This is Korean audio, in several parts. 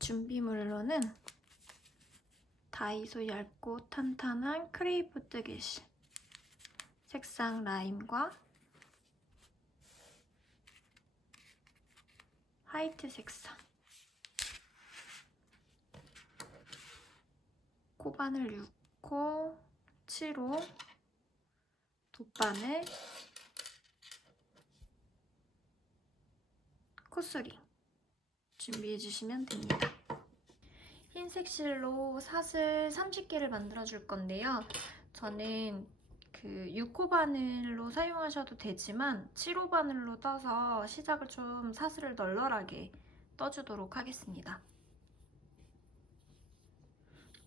준비물로는 다이소 얇고 탄탄한 크레이프 뜨개실, 색상 라임과 화이트 색상, 코바늘 6호, 7호, 돗바늘, 코스링 준비해주시면 됩니다. 흰색 실로 사슬 30개를 만들어 줄 건데요. 저는 그 6호 바늘로 사용하셔도 되지만 7호 바늘로 떠서 시작을 좀 사슬을 널널하게 떠주도록 하겠습니다.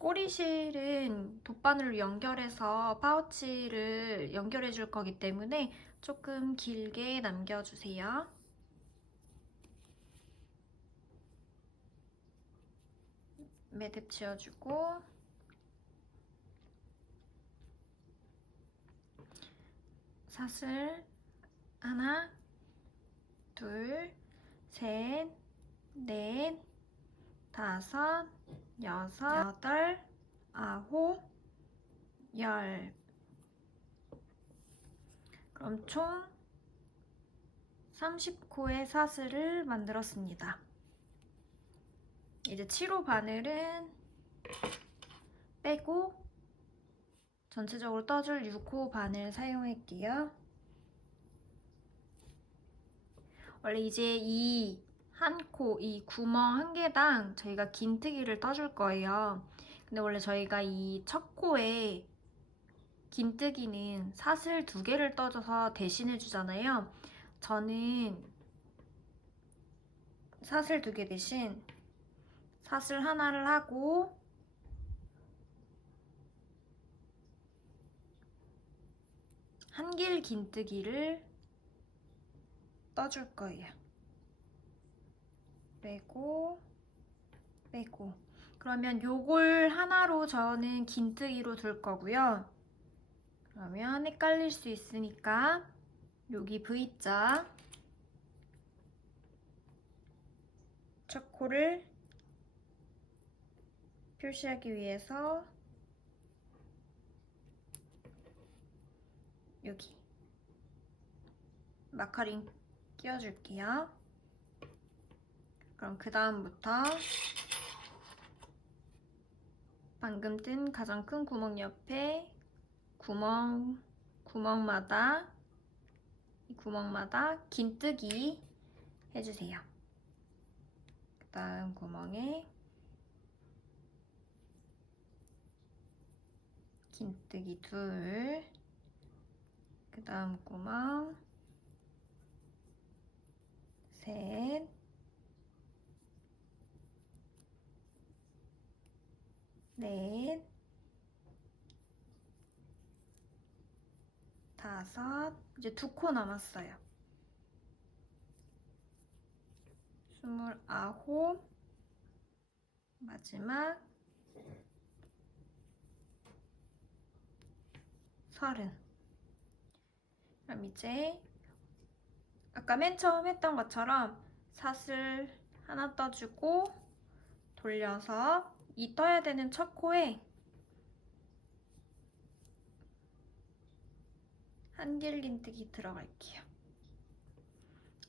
꼬리실은 돗바늘로 연결해서 파우치를 연결해 줄 거기 때문에 조금 길게 남겨주세요. 매듭 지어주고 사슬 하나, 둘, 셋, 넷, 다섯, 여섯, 여덟, 아홉, 열. 그럼 총 30코의 사슬을 만들었습니다. 이제 7호 바늘은 빼고 전체적으로 떠줄 6호 바늘 사용할게요. 원래 이제 이 한 코, 이 구멍 한 개당 저희가 긴뜨기를 떠줄 거예요. 근데 원래 저희가 이 첫 코에 긴뜨기는 사슬 2개를 떠줘서 대신해 주잖아요. 저는 사슬 2개 대신 사슬 하나를 하고 한길 긴뜨기를 떠줄 거예요. 빼고 빼고. 그러면 요걸 하나로 저는 긴뜨기로 둘 거고요. 그러면 헷갈릴 수 있으니까 여기 V자 첫 코를 표시하기 위해서 여기 마카링 끼워줄게요. 그럼 그 다음부터 방금 뜬 가장 큰 구멍 옆에 구멍마다 이 구멍마다 긴뜨기 해주세요. 그 다음 구멍에 긴뜨기 2, 그 다음 구멍 3, 넷, 5, 이제 2코 남았어요. 29, 마지막 30. 그럼 이제 아까 맨 처음 했던 것처럼 사슬 하나 떠주고 돌려서 이 떠야 되는 첫 코에 한길 긴뜨기 들어갈게요.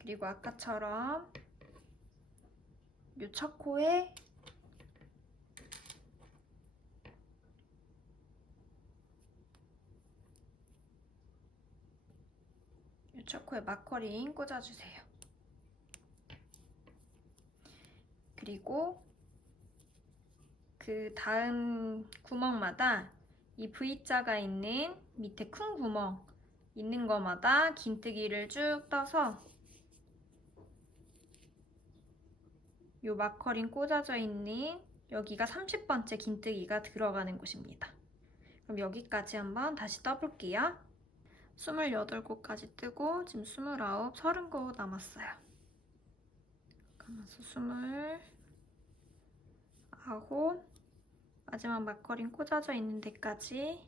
그리고 아까처럼 이 첫 코에 마커링 꽂아주세요. 그리고 그 다음 구멍마다 이 V자가 있는 밑에 큰 구멍 있는 거마다 긴뜨기를 쭉 떠서 이 마커링 꽂아져 있는 여기가 30번째 긴뜨기가 들어가는 곳입니다. 그럼 여기까지 한번 다시 떠볼게요. 28곳까지 뜨고 지금 29, 30곳 남았어요. 그러면서 29, 마지막 마커링 꽂아져 있는 데까지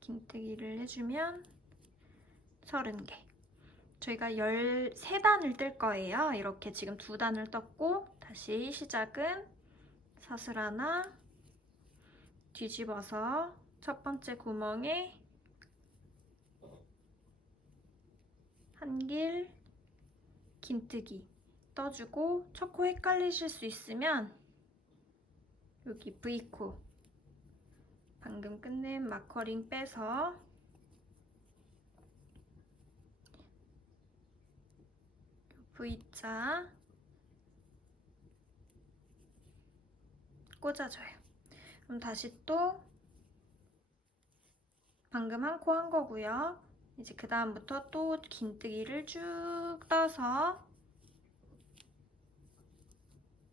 긴뜨기를 해주면 30개. 저희가 13단을 뜰 거예요. 이렇게 지금 2단을 떴고 다시 시작은 사슬 하나 뒤집어서 첫 번째 구멍에 한길 긴뜨기 떠주고 첫 코 헷갈리실 수 있으면 여기 V코 방금 끝낸 마커링 빼서 V자 꽂아줘요. 그럼 다시 또 방금 한 코 한 거고요. 이제 그 다음부터 또 긴뜨기를 쭉 떠서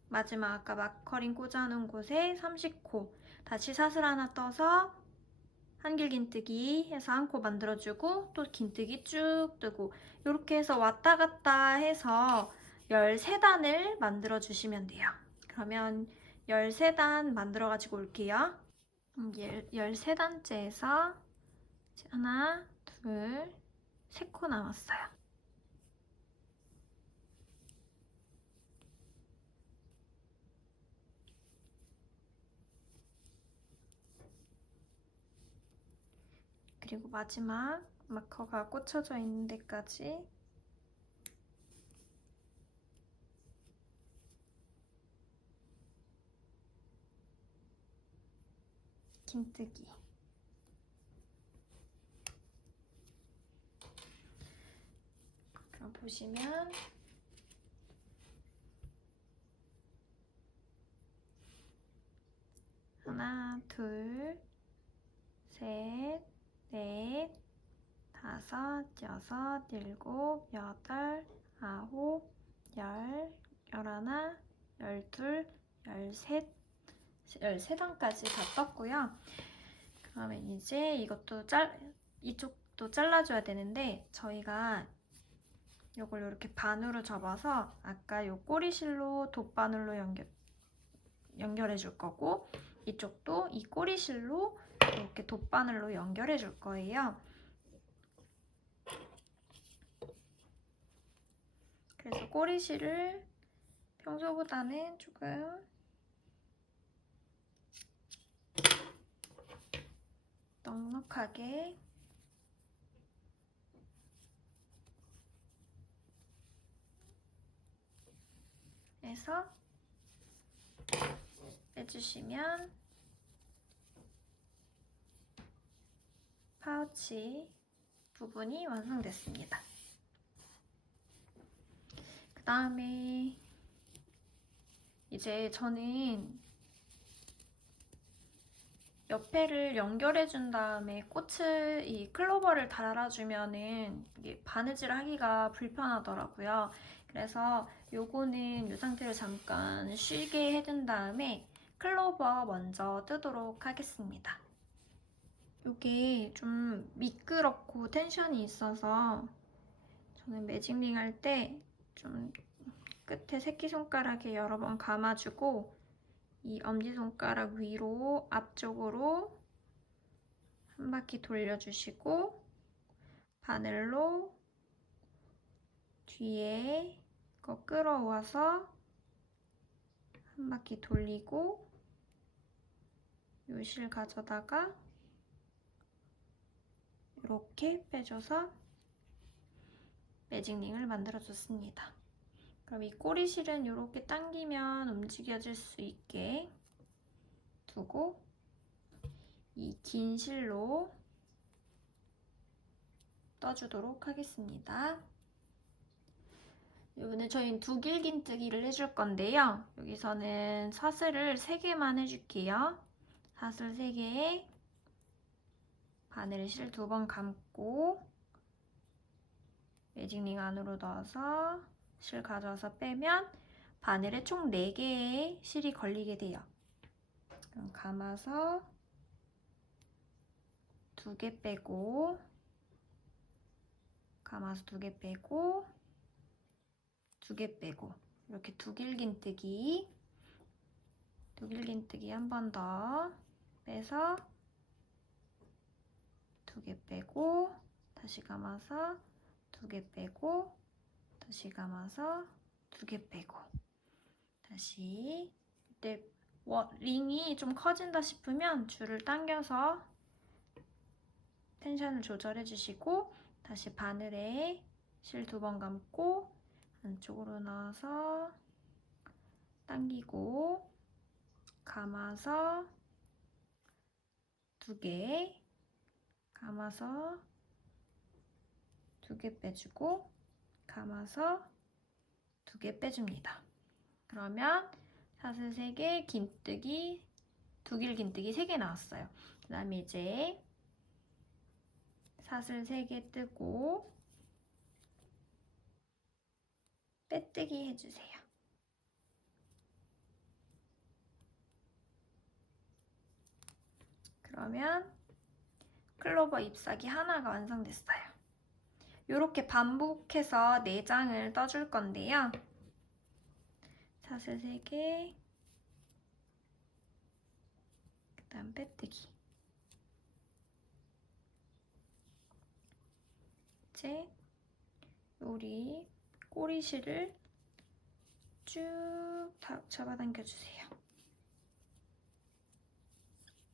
마지막 아까 마커링 꽂아놓은 곳에 30코 다시 사슬 하나 떠서 한길 긴뜨기 해서 한 코 만들어주고 또 긴뜨기 쭉 뜨고 이렇게 해서 왔다 갔다 해서 13단을 만들어 주시면 돼요. 그러면 13단 만들어 가지고 올게요. 13단째에서 하나, 둘, 3코 남았어요. 그리고 마지막 마커가 꽂혀져 있는 데까지 긴뜨기. 그럼 보시면 하나, 둘, 셋, 넷, 다섯, 여섯, 일곱, 여덟, 아홉, 열, 열하나, 열둘, 열셋, 13단까지 다 떴고요. 그러면 이제 이쪽도 잘라줘야 되는데 저희가 이걸 이렇게 반으로 접어서 아까 요 꼬리실로 돗바늘로 연결해 줄 거고 이쪽도 이 꼬리실로 이렇게 돗바늘로 연결해 줄 거예요. 그래서 꼬리실을 평소보다는 조금 넉넉하게 해서 빼주시면 파우치 부분이 완성됐습니다. 그 다음에 이제 저는 옆에를 연결해 준 다음에 이 클로버를 달아주면은 이게 바느질 하기가 불편하더라고요. 그래서 요거는 이 상태로 잠깐 쉬게 해둔 다음에 클로버 먼저 뜨도록 하겠습니다. 요게 좀 미끄럽고 텐션이 있어서 저는 매직링 할 때 좀 끝에 새끼손가락에 여러 번 감아주고 이 엄지손가락 위로 앞쪽으로 한 바퀴 돌려주시고 바늘로 뒤에 거 끌어와서 한 바퀴 돌리고 요 실 가져다가 이렇게 빼줘서 매직링을 만들어줬습니다. 그럼 이 꼬리실은 이렇게 당기면 움직여질 수 있게 두고 이 긴 실로 떠주도록 하겠습니다. 이번에 저희는 두길 긴뜨기를 해줄 건데요. 여기서는 사슬을 3개만 해줄게요. 사슬 3개에 바늘 실 2번 감고 매직링 안으로 넣어서 실 가져와서 빼면 바늘에 총 4개의 실이 걸리게 돼요. 그럼 감아서 2개 빼고 감아서 2개 빼고 2개 빼고 이렇게 두길긴뜨기 한 번 더 빼서 2개 빼고 다시 감아서 2개 빼고 다시 감아서 2개 빼고 다시 이때 링이 좀 커진다 싶으면 줄을 당겨서 텐션을 조절해 주시고 다시 바늘에 실 2번 감고 안쪽으로 넣어서 당기고 감아서 2개 감아서 2개 빼주고 감아서 2개 빼줍니다. 그러면 사슬 3개, 긴뜨기, 두길 긴뜨기 3개 나왔어요. 그 다음에 이제 사슬 3개 뜨고 빼뜨기 해주세요. 그러면 클로버 잎사귀 하나가 완성됐어요. 이렇게 반복해서 4장을 떠줄 건데요. 사슬 3개, 그 다음 빼뜨기. 이제 우리 꼬리실을 쭉 잡아당겨주세요.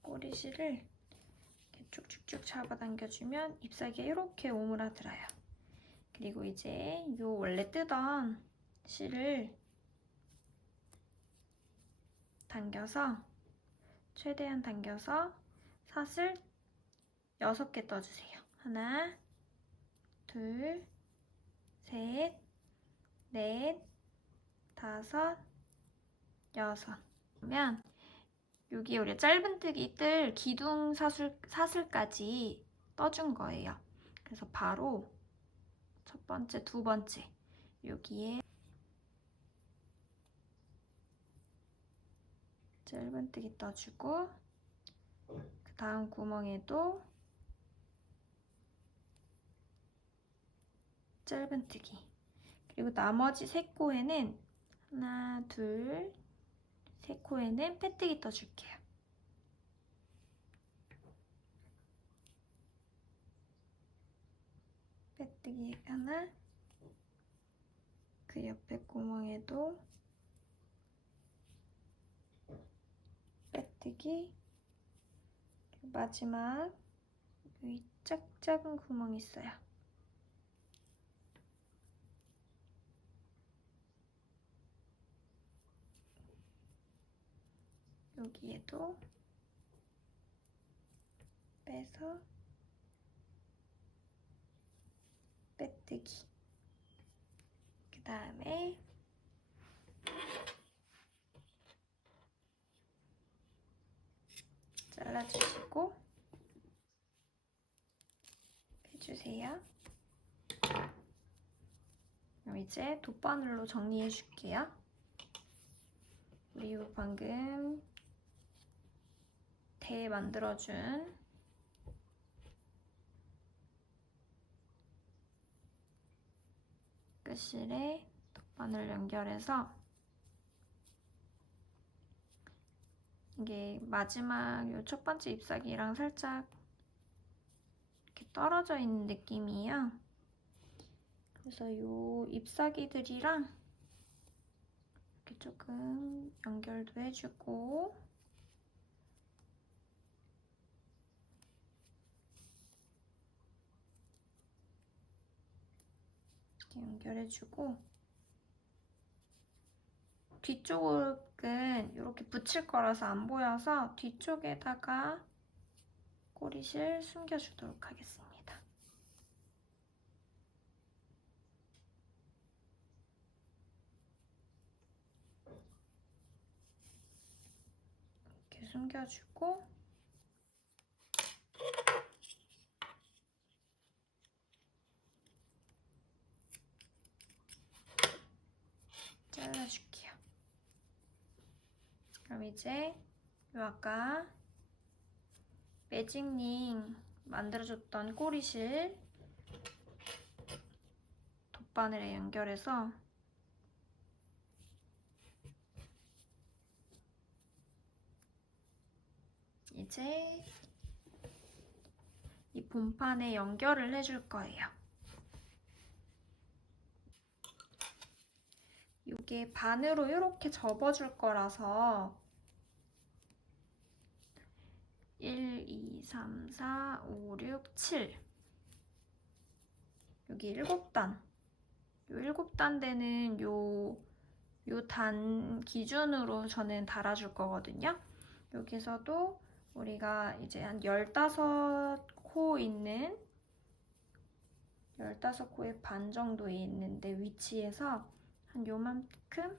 꼬리실을 이렇게 쭉쭉쭉 잡아당겨주면 잎사귀가 이렇게 오므라들어요. 그리고 이제 요 원래 뜨던 실을 당겨서 최대한 당겨서 사슬 6개 떠주세요. 하나, 둘, 셋, 넷, 다섯, 여섯. 그러면 여기 우리 짧은뜨기 뜰 기둥 사슬까지 떠준 거예요. 그래서 바로 첫 번째, 두 번째 여기에 짧은뜨기 떠주고 그 다음 구멍에도 짧은뜨기. 그리고 나머지 3코에는 하나, 둘, 3코에는 빼뜨기 떠줄게요. 빼뜨기 하나, 그 옆에 구멍에도 빼뜨기, 마지막 여기 작은 구멍 있어요. 여기에도 빼서 빼뜨기. 그 다음에 잘라주시고 빼주세요. 그럼 이제 돗바늘로 정리해 줄게요. 우리 방금 대 만들어준 끝실에 돗바늘 연결해서 이게 마지막 요 첫 번째 잎사귀랑 살짝 이렇게 떨어져 있는 느낌이에요. 그래서 요 잎사귀들이랑 이렇게 조금 연결도 해주고 이렇게 연결해주고 뒤쪽은 이렇게 붙일 거라서 안 보여서 뒤쪽에다가 꼬리실 숨겨주도록 하겠습니다. 이렇게 숨겨주고 잘라줄게요. 그럼 이제 요 아까 매직링 만들어줬던 꼬리실 돗바늘에 연결해서 이제 이 본판에 연결을 해줄 거예요. 이게 반으로 이렇게 접어줄 거라서 1, 2, 3, 4, 5, 6, 7 여기 7단 요 7단 되는 요 단 기준으로 저는 달아줄 거거든요. 여기서도 우리가 이제 한 15코 있는 15코의 반 정도에 있는데 위치에서 한 요만큼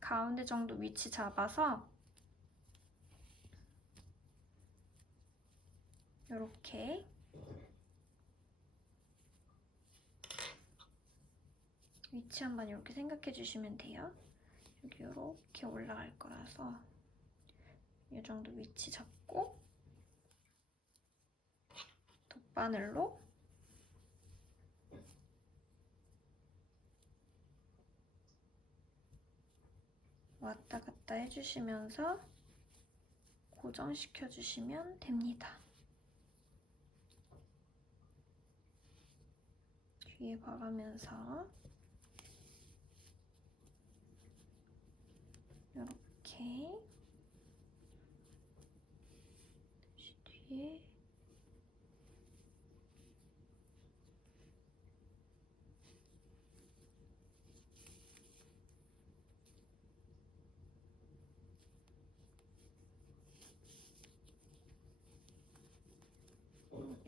가운데 정도 위치 잡아서 이렇게 위치 한번 이렇게 생각해 주시면 돼요. 여기 이렇게 올라갈 거라서 이 정도 위치 잡고 돗바늘로 왔다 갔다 해주시면서 고정시켜 주시면 됩니다. 뒤에 봐가면서 이렇게 뒤에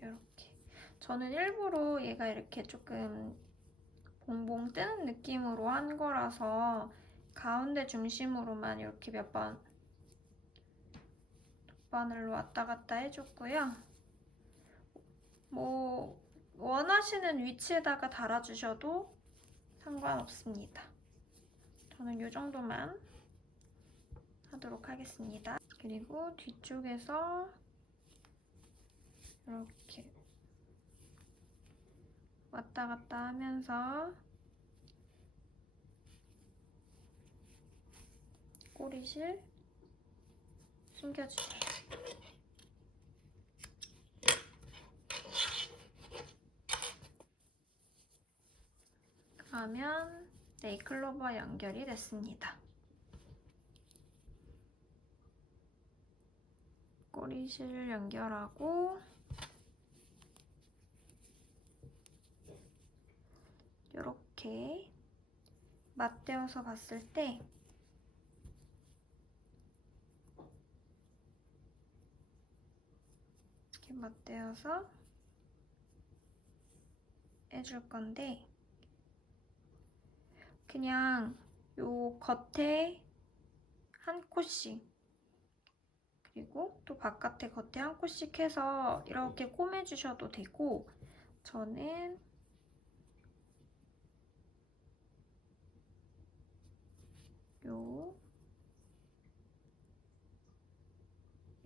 이렇게 저는 일부러 얘가 이렇게 조금 봉봉 뜨는 느낌으로 한 거라서 가운데 중심으로만 이렇게 몇 번 돗바늘로 왔다 갔다 해줬고요. 뭐 원하시는 위치에다가 달아주셔도 상관없습니다. 저는 이 정도만 하도록 하겠습니다. 그리고 뒤쪽에서 이렇게 왔다 갔다 하면서 꼬리실 숨겨주세요. 그러면 네잎클로버 연결이 됐습니다. 꼬리실 연결하고 이렇게 맞대어서 봤을 때 이렇게 맞대어서 해줄 건데 그냥 요 겉에 한 코씩 그리고 또 바깥에 겉에 한 코씩 해서 이렇게 꼬매주셔도 되고 저는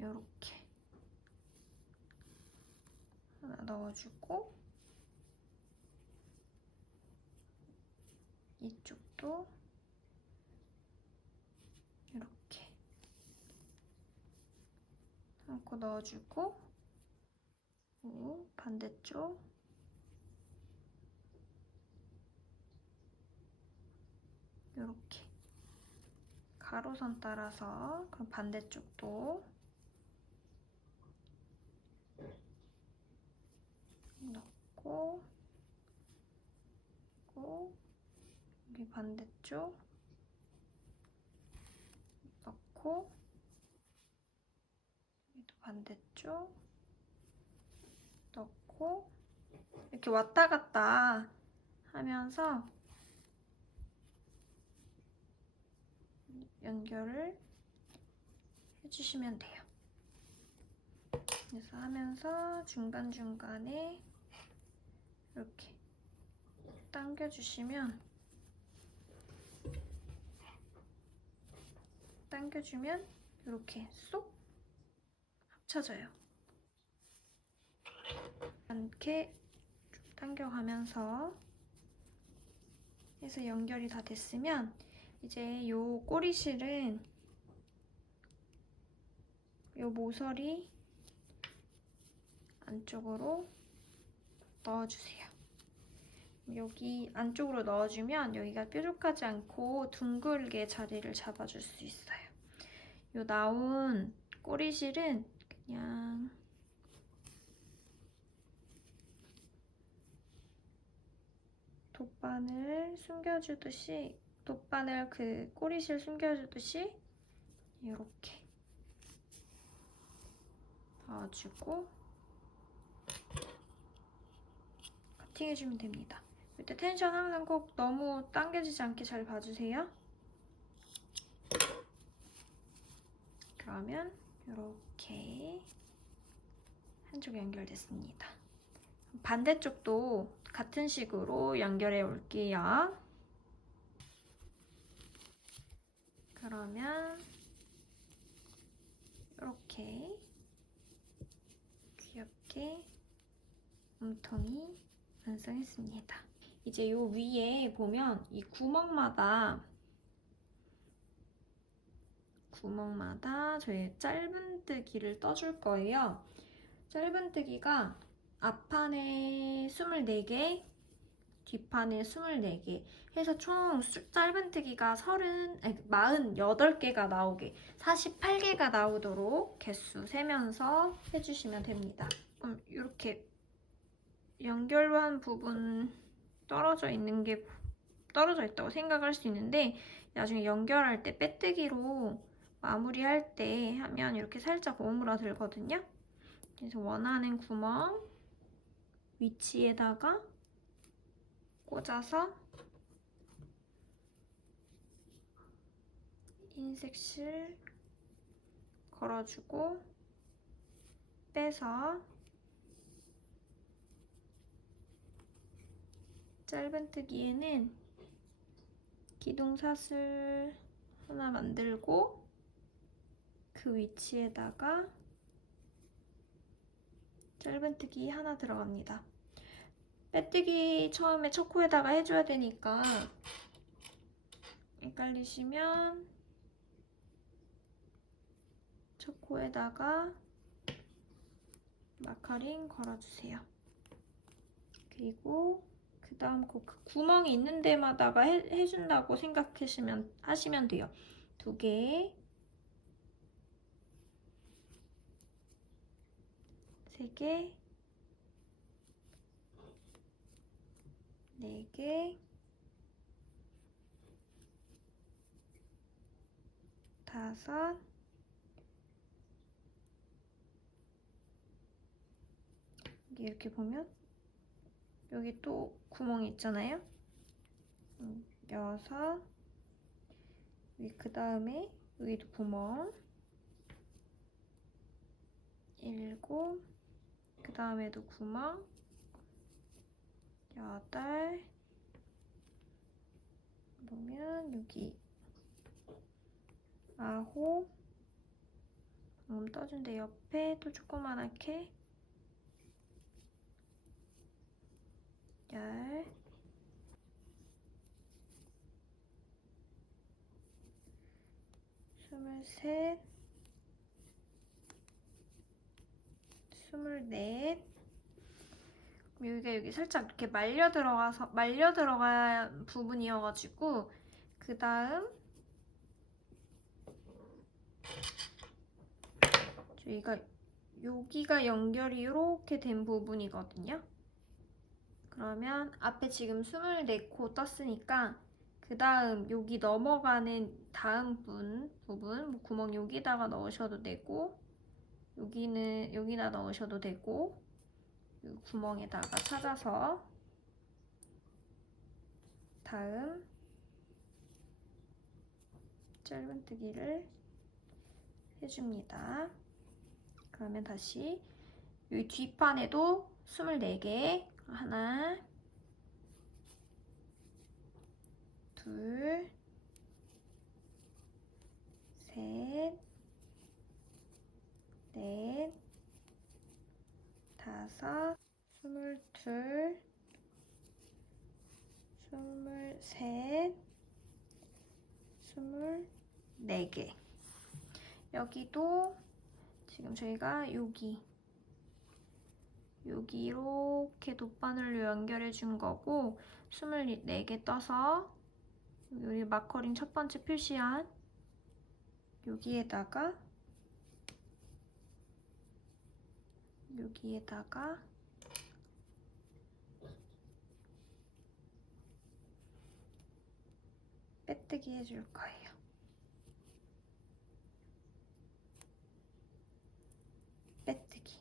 요렇게 하나 넣어주고 이쪽도 이렇게 한 코 넣어주고 반대쪽 이렇게 가로선 따라서 그럼 반대쪽도 넣고 여기 반대쪽 넣고 여기도 반대쪽 넣고 이렇게 왔다 갔다 하면서 연결을 해주시면 돼요. 그래서 하면서 중간중간에 이렇게 당겨주시면 당겨주면 이렇게 쏙 합쳐져요. 이렇게 쭉 당겨가면서 해서 연결이 다 됐으면 이제 요 꼬리실은 요 모서리 안쪽으로 넣어주세요. 여기 안쪽으로 넣어주면 여기가 뾰족하지 않고 둥글게 자리를 잡아줄 수 있어요. 요 나온 꼬리실은 그냥 돗바늘 숨겨주듯이, 돗바늘 그 꼬리실 숨겨주듯이 이렇게 넣어주고 커팅해주면 됩니다. 이때 텐션 항상 꼭 너무 당겨지지 않게 잘 봐주세요. 그러면 이렇게 한쪽 연결됐습니다. 반대쪽도 같은 식으로 연결해 올게요. 그러면 이렇게 귀엽게 몸통이 완성했습니다. 이제 요 위에 보면 이 구멍마다 저희 짧은뜨기를 떠줄 거예요. 짧은뜨기가 앞판에 24개, 뒷판에 24개 해서 총 짧은뜨기가 48개가 나오게 48개가 나오도록 개수 세면서 해주시면 됩니다. 이렇게 연결한 부분 떨어져 있다고 생각할 수 있는데 나중에 연결할 때 빼뜨기로 마무리할 때 하면 이렇게 살짝 오므라들거든요. 그래서 원하는 구멍 위치에다가 꽂아서 인색실 걸어주고 빼서 짧은뜨기에는 기둥사슬 하나 만들고 그 위치에다가 짧은뜨기 하나 들어갑니다. 빼뜨기 처음에 첫 코에다가 해줘야 되니까 헷갈리시면 첫 코에다가 마카링 걸어주세요. 그리고 그 다음 그 구멍이 있는 데마다가 해준다고 하시면 돼요. 2개, 3개, 4개, 5, 이렇게 보면 여기 또 구멍이 있잖아요. 6, 그 다음에 여기도 구멍 7, 그 다음에도 구멍 8, 보면 여기 9, 방금 떠준데 옆에 또 조그만하게 10, 23, 24. 여기 살짝 이렇게 말려 들어간 부분이어가지고 그 다음 저희가 여기가 연결이 이렇게 된 부분이거든요. 그러면 앞에 지금 24코 떴으니까 그 다음 여기 넘어가는 다음 부분 뭐 구멍 여기다가 넣으셔도 되고 여기다 넣으셔도 되고 이 구멍에다가 찾아서 다음 짧은뜨기를 해줍니다. 그러면 다시 여기 뒷판에도 24개 하나, 둘, 셋, 넷, 5, 22, 23, 24개. 여기도 지금 저희가 여기 여기 이렇게 돗바늘로 연결해 준 거고 24개 떠서 여기 마커링 첫 번째 표시한 여기에다가 빼뜨기 해줄 거예요. 빼뜨기.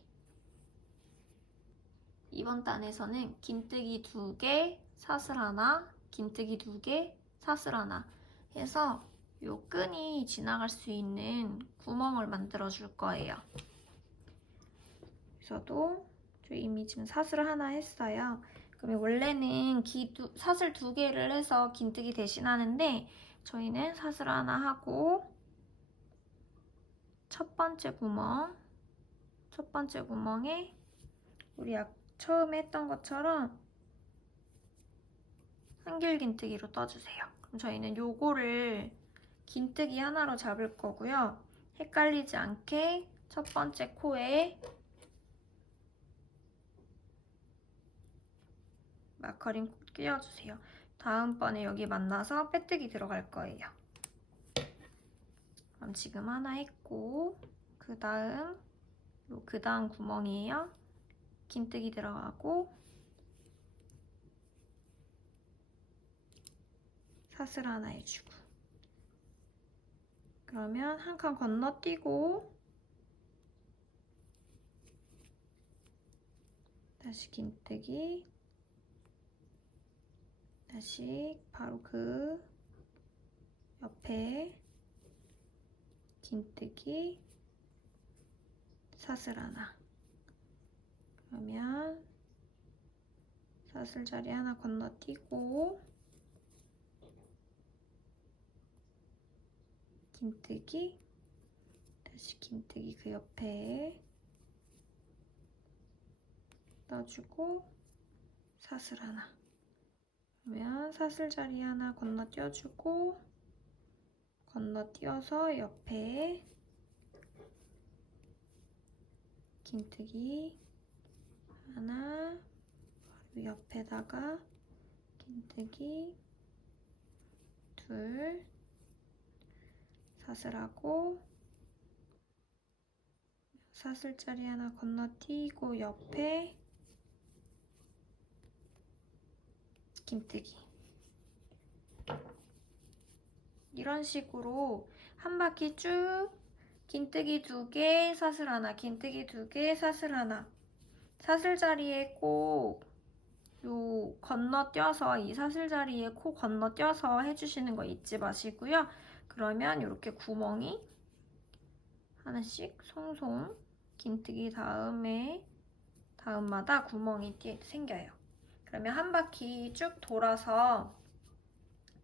이번 단에서는 긴뜨기 2개, 사슬 하나, 긴뜨기 2개, 사슬 하나 해서 요 끈이 지나갈 수 있는 구멍을 만들어 줄 거예요. 여기서도 저 이미 지금 사슬 하나 했어요. 그러면 원래는 사슬 2개를 해서 긴뜨기 대신하는데 저희는 사슬 하나 하고 첫 번째 구멍에 우리 처음에 했던 것처럼 한길 긴뜨기로 떠주세요. 그럼 저희는 요거를 긴뜨기 하나로 잡을 거고요. 헷갈리지 않게 첫 번째 코에 마커링 끼워주세요. 다음번에 여기 만나서 빼뜨기 들어갈 거예요. 그럼 지금 하나 했고 그 다음 구멍이에요. 긴뜨기 들어가고 사슬 하나 해주고 그러면 한 칸 건너뛰고 다시 긴뜨기 다시 바로 그 옆에 긴뜨기 사슬 하나 그러면 사슬 자리 하나 건너뛰고 긴뜨기 다시 긴뜨기 그 옆에 떠주고 사슬 하나 그러면 사슬 자리 하나 건너뛰어주고 건너뛰어서 옆에 긴뜨기 하나 바로 옆에다가 긴뜨기 둘 사슬하고 사슬 자리 하나 건너뛰고 옆에 긴뜨기 이런 식으로 한 바퀴 쭉 긴뜨기 2개, 사슬 하나, 긴뜨기 2개, 사슬 하나 사슬 자리에 꼭 건너뛰어서 이 사슬 자리에 코 건너뛰어서 해주시는 거 잊지 마시고요. 그러면 이렇게 구멍이 하나씩 송송 긴뜨기 다음마다 구멍이 생겨요. 그러면 한 바퀴 쭉 돌아서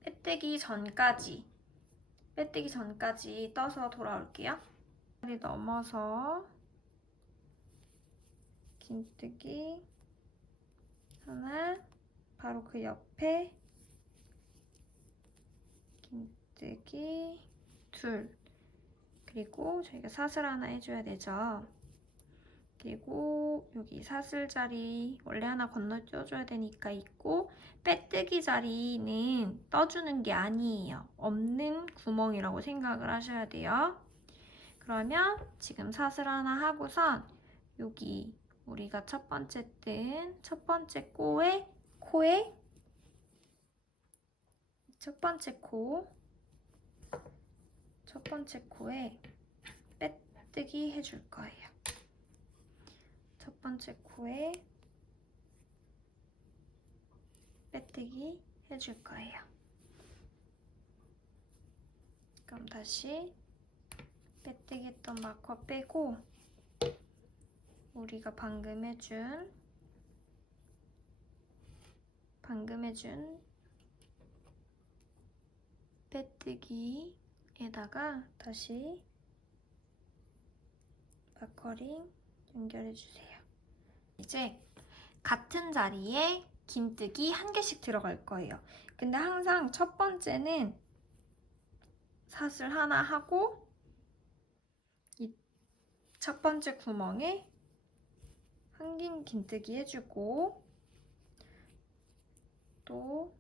빼뜨기 전까지 떠서 돌아올게요. 넘어서 긴뜨기 하나 바로 그 옆에 긴뜨기 둘 그리고 저희가 사슬 하나 해줘야 되죠. 그리고 여기 사슬 자리 원래 하나 건너뛰어줘야 되니까 있고 빼뜨기 자리는 떠주는 게 아니에요. 없는 구멍이라고 생각을 하셔야 돼요. 그러면 지금 사슬 하나 하고선 여기 우리가 첫 번째 뜬 첫 번째 코에 첫 번째 코에 빼뜨기 해줄 거예요. 첫 번째 코에 빼뜨기 해줄 거예요. 그럼 다시 빼뜨기 했던 마커 빼고 우리가 방금 해준 빼뜨기에다가 다시 마커링 연결해주세요. 이제 같은 자리에 긴뜨기 한 개씩 들어갈 거예요. 근데 항상 첫 번째는 사슬 하나 하고 이 첫 번째 구멍에 한긴 긴뜨기 해주고 또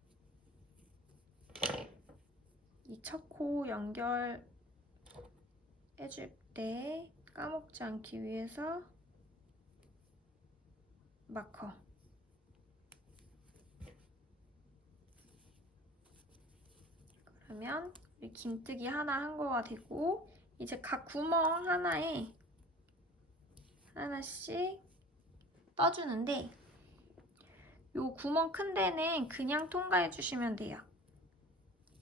이 첫 코 연결 해줄 때 까먹지 않기 위해서 마커. 그러면 우리 긴뜨기 하나 한 거가 되고 이제 각 구멍 하나에 하나씩 떠주는데 요 구멍 큰 데는 그냥 통과해 주시면 돼요.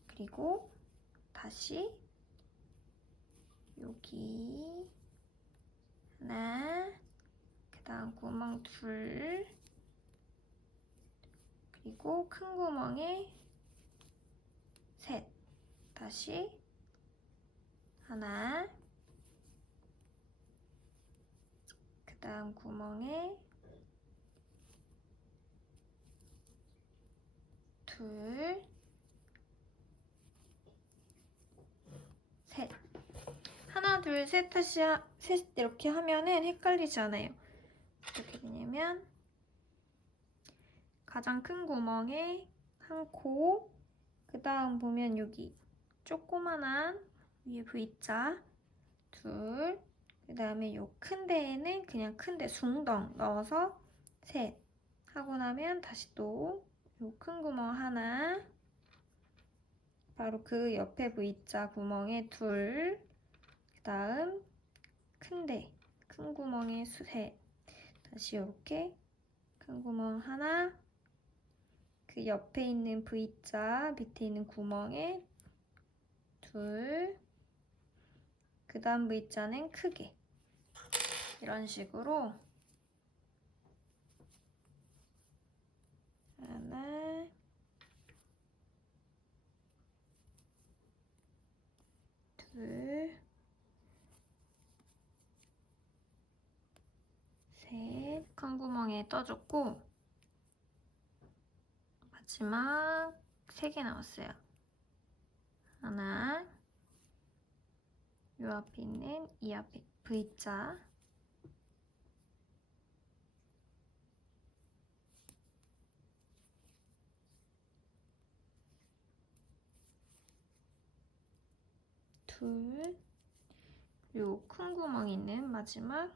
그리고 다시 여기 하나, 그 다음 구멍 둘, 그리고 큰 구멍에 셋, 다시 하나, 그 다음 구멍에 둘, 셋. 하나, 둘, 셋, 다시 셋 이렇게 하면은 헷갈리지 않아요. 어떻게 되냐면 가장 큰 구멍에 한 코, 그 다음 보면 여기 조그만한 위에 V자 둘, 그 다음에 요 큰 데에는 그냥 큰 데 숭덩 넣어서 셋 하고 나면 다시 또 요 큰 구멍 하나, 바로 그 옆에 V자 구멍에 둘, 그 다음 큰 데, 큰 구멍에 셋, 다시 이렇게 큰 구멍 하나, 그 옆에 있는 V자 밑에 있는 구멍에 둘, 그 다음 V자는 크게 이런 식으로 하나, 둘, 셋, 큰 구멍에 떠줬고 마지막 3개 남았어요. 하나, 요 앞에 있는 이 앞에 V자, 둘, 요 큰 구멍 있는 마지막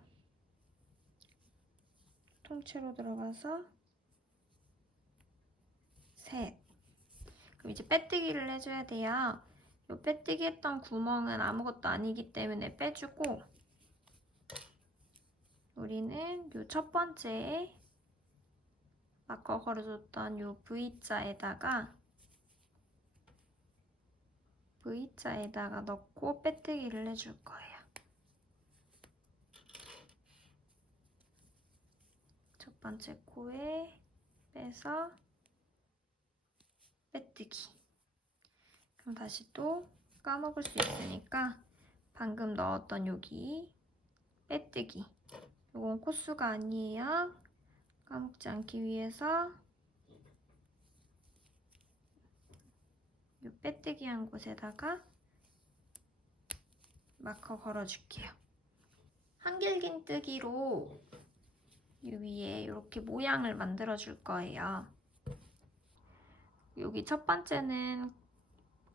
통째로 들어가서 셋. 그럼 이제 빼뜨기를 해줘야 돼요. 요 빼뜨기 했던 구멍은 아무것도 아니기 때문에 빼주고 우리는 요 첫 번째 마커 걸어줬던 요 V자에다가 넣고 빼뜨기를 해줄 거예요. 첫 번째 코에 빼서 빼뜨기. 그럼 다시 또 까먹을 수 있으니까 방금 넣었던 여기 빼뜨기. 이건 코수가 아니에요. 까먹지 않기 위해서 이 빼뜨기 한 곳에다가 마커 걸어줄게요. 한길긴뜨기로 이 위에 이렇게 모양을 만들어 줄 거예요. 여기 첫 번째는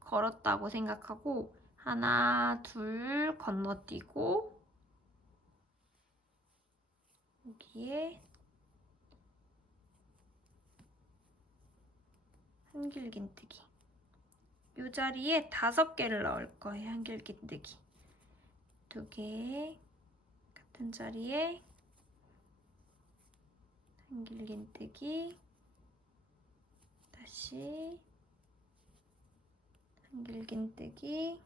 걸었다고 생각하고 하나, 둘 건너뛰고 여기에 한길긴뜨기. 이 자리에 5개를 넣을 거예요. 한길긴뜨기. 2개 같은 자리에 한길긴뜨기, 다시 한길긴뜨기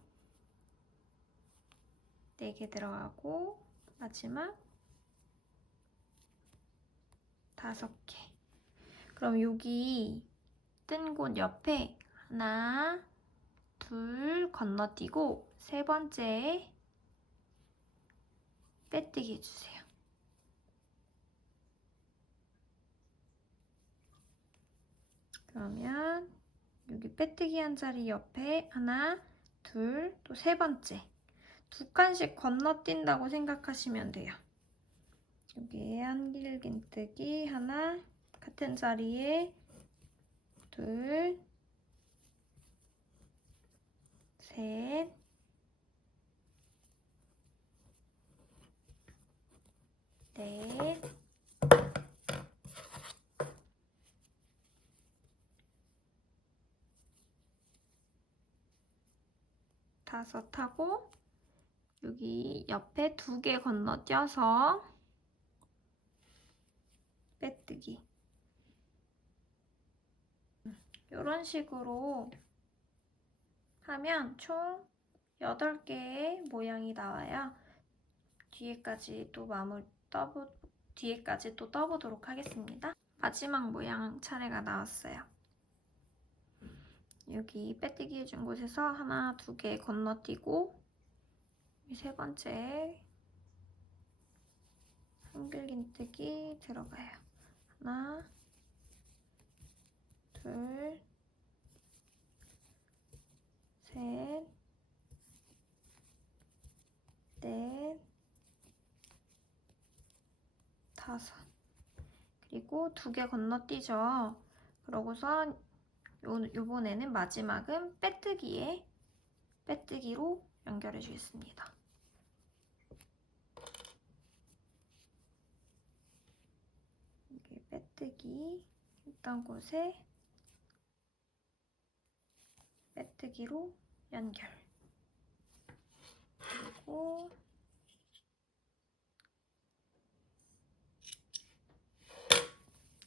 4개 들어가고 마지막 5개. 그럼 여기 뜬 곳 옆에 하나, 둘 건너뛰고 세 번째에 빼뜨기 해주세요. 그러면 여기 빼뜨기 한 자리 옆에 하나, 둘, 또 세 번째 2칸씩 건너뛴다고 생각하시면 돼요. 여기에 한길긴뜨기 하나, 같은 자리에 둘, 셋, 넷, 다섯 하고 여기 옆에 2개 건너뛰어서 빼뜨기. 이런 식으로 하면 총 8개의 모양이 나와요. 뒤에까지 또 뒤에까지 또 떠보도록 하겠습니다. 마지막 모양 차례가 나왔어요. 여기 빼뜨기 해준 곳에서 하나, 2개 건너뛰고 세 번째 한길긴뜨기 들어가요. 하나, 둘, 셋, 넷, 다섯. 그리고 2개 건너뛰죠. 그러고서 요번에는 마지막은 빼뜨기로 연결해 주겠습니다. 이게 빼뜨기 있던 곳에 빼뜨기로 연결. 그리고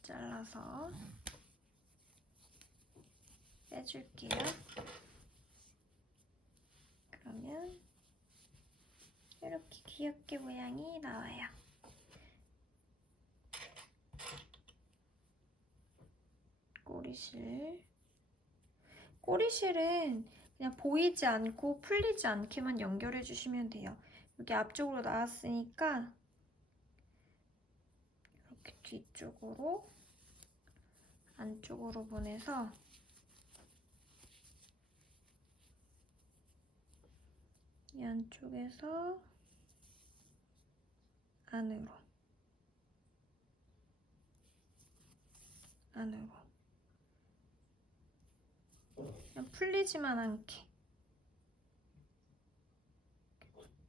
잘라서 빼줄게요. 그러면 이렇게 귀엽게 모양이 나와요. 꼬리실은 그냥 보이지 않고 풀리지 않게만 연결해 주시면 돼요. 여기 앞쪽으로 나왔으니까 이렇게 뒤쪽으로 안쪽으로 보내서 이 안쪽에서 안으로 그냥 풀리지만 않게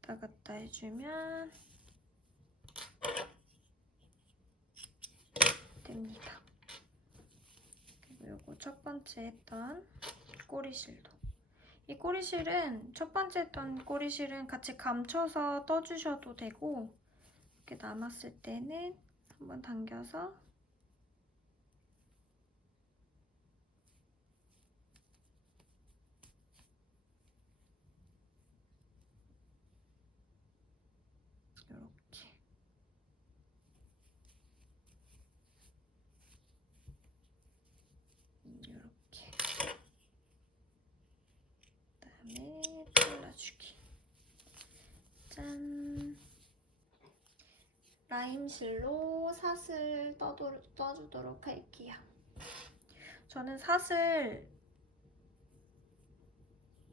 왔다 갔다 해주면 됩니다. 그리고 요거 첫 번째 했던 꼬리실도, 이 꼬리실은 첫 번째 했던 꼬리실은 같이 감춰서 떠주셔도 되고, 이렇게 남았을 때는 한번 당겨서 이렇게 그다음에 잘라주기. 짠! 라임실로 사슬 떠주도록 할게요. 저는 사슬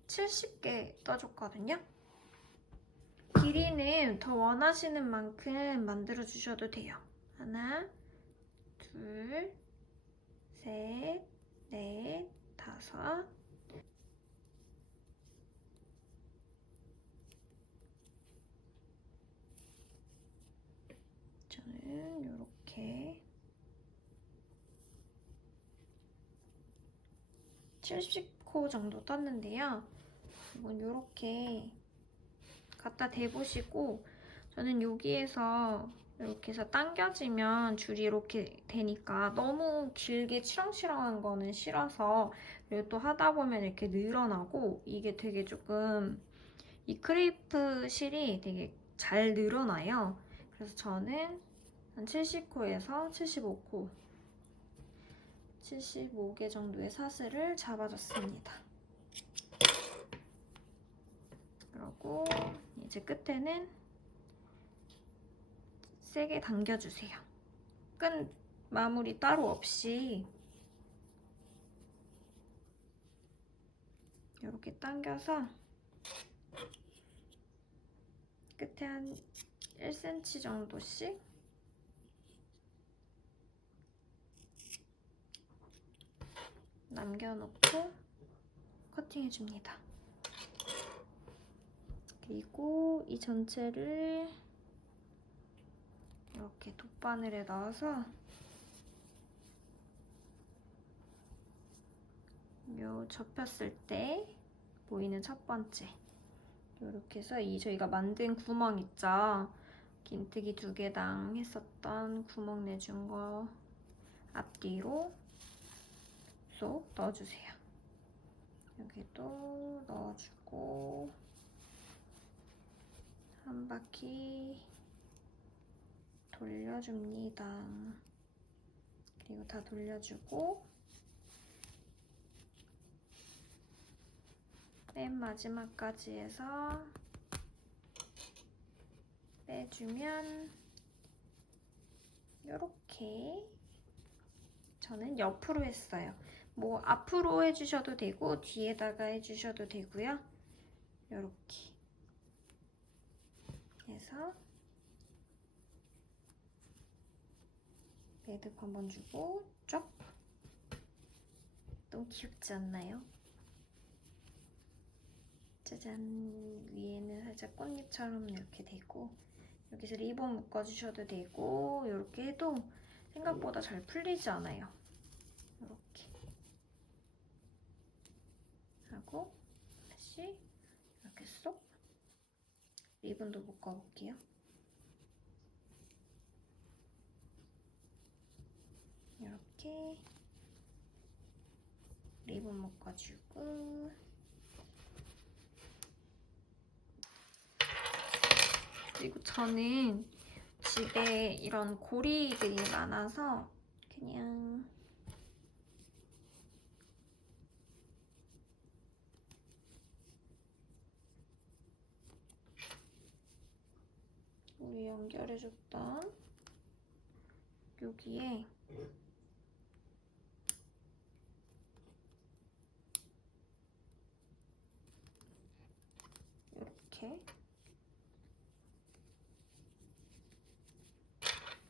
70개 떠줬거든요. 길이는 더 원하시는 만큼 만들어 주셔도 돼요. 하나, 둘, 셋, 넷, 다섯. 저는 이렇게 70코 정도 떴는데요. 이건 이렇게 갖다 대보시고, 저는 여기에서 이렇게 해서 당겨지면 줄이 이렇게 되니까 너무 길게 치렁치렁한 거는 싫어서, 그리고 또 하다 보면 이렇게 늘어나고, 이게 되게 조금 이 크레이프 실이 되게 잘 늘어나요. 그래서 저는 한 70코에서 75개 정도의 사슬을 잡아줬습니다. 그리고 이제 끝에는 세게 당겨주세요. 끈 마무리 따로 없이 이렇게 당겨서 끝에 한 1cm 정도씩 남겨놓고 커팅해줍니다. 그리고 이 전체를 이렇게 돗바늘에 넣어서 요 접혔을 때 보이는 첫 번째 이렇게 해서 이 저희가 만든 구멍 있죠? 긴뜨기 2개당 했었던 구멍 내준 거 앞뒤로 쏙 넣어주세요. 여기도 넣어주고 한 바퀴 돌려줍니다. 그리고 다 돌려주고 맨 마지막까지 해서 빼주면 이렇게 저는 옆으로 했어요. 뭐 앞으로 해주셔도 되고 뒤에다가 해주셔도 되고요. 이렇게 해서 매듭 한번 주고 쫙. 너무 귀엽지 않나요? 짜잔. 위에는 살짝 꽃잎처럼 이렇게 되고 여기서 리본 묶어주셔도 되고 이렇게 해도 생각보다 잘 풀리지 않아요. 이렇게 하고 다시 이렇게 쏙 리본도 묶어볼게요. 이렇게 리본 묶어주고 그리고 저는 집에 이런 고리들이 많아서 그냥 우리 연결해줬던 여기에 이렇게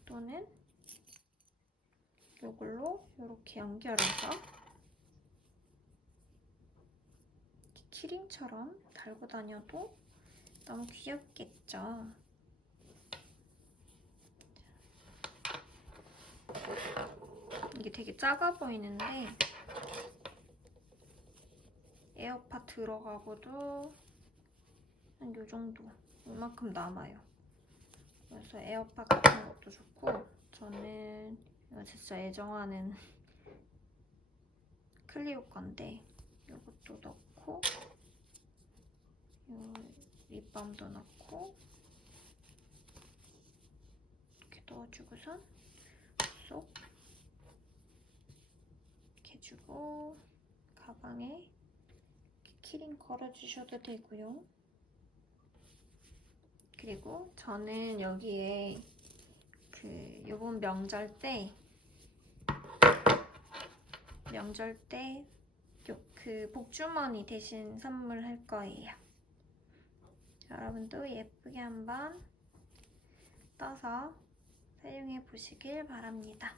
또는 이걸로 이렇게 연결해서 키링처럼 달고 다녀도 너무 귀엽겠죠? 이게 되게 작아 보이는데 에어팟 들어가고도 한 요 정도, 이만큼 남아요. 그래서 에어팟 같은 것도 좋고 저는 이거 진짜 애정하는 클리오 건데 이것도 넣고 요 립밤도 넣고 이렇게 넣어주고선 쏙 이렇게 해주고 가방에 이렇게 키링 걸어주셔도 되고요. 그리고 저는 여기에 요번 명절 때 복주머니 대신 선물할 거예요. 여러분도 예쁘게 한번 떠서 사용해 보시길 바랍니다.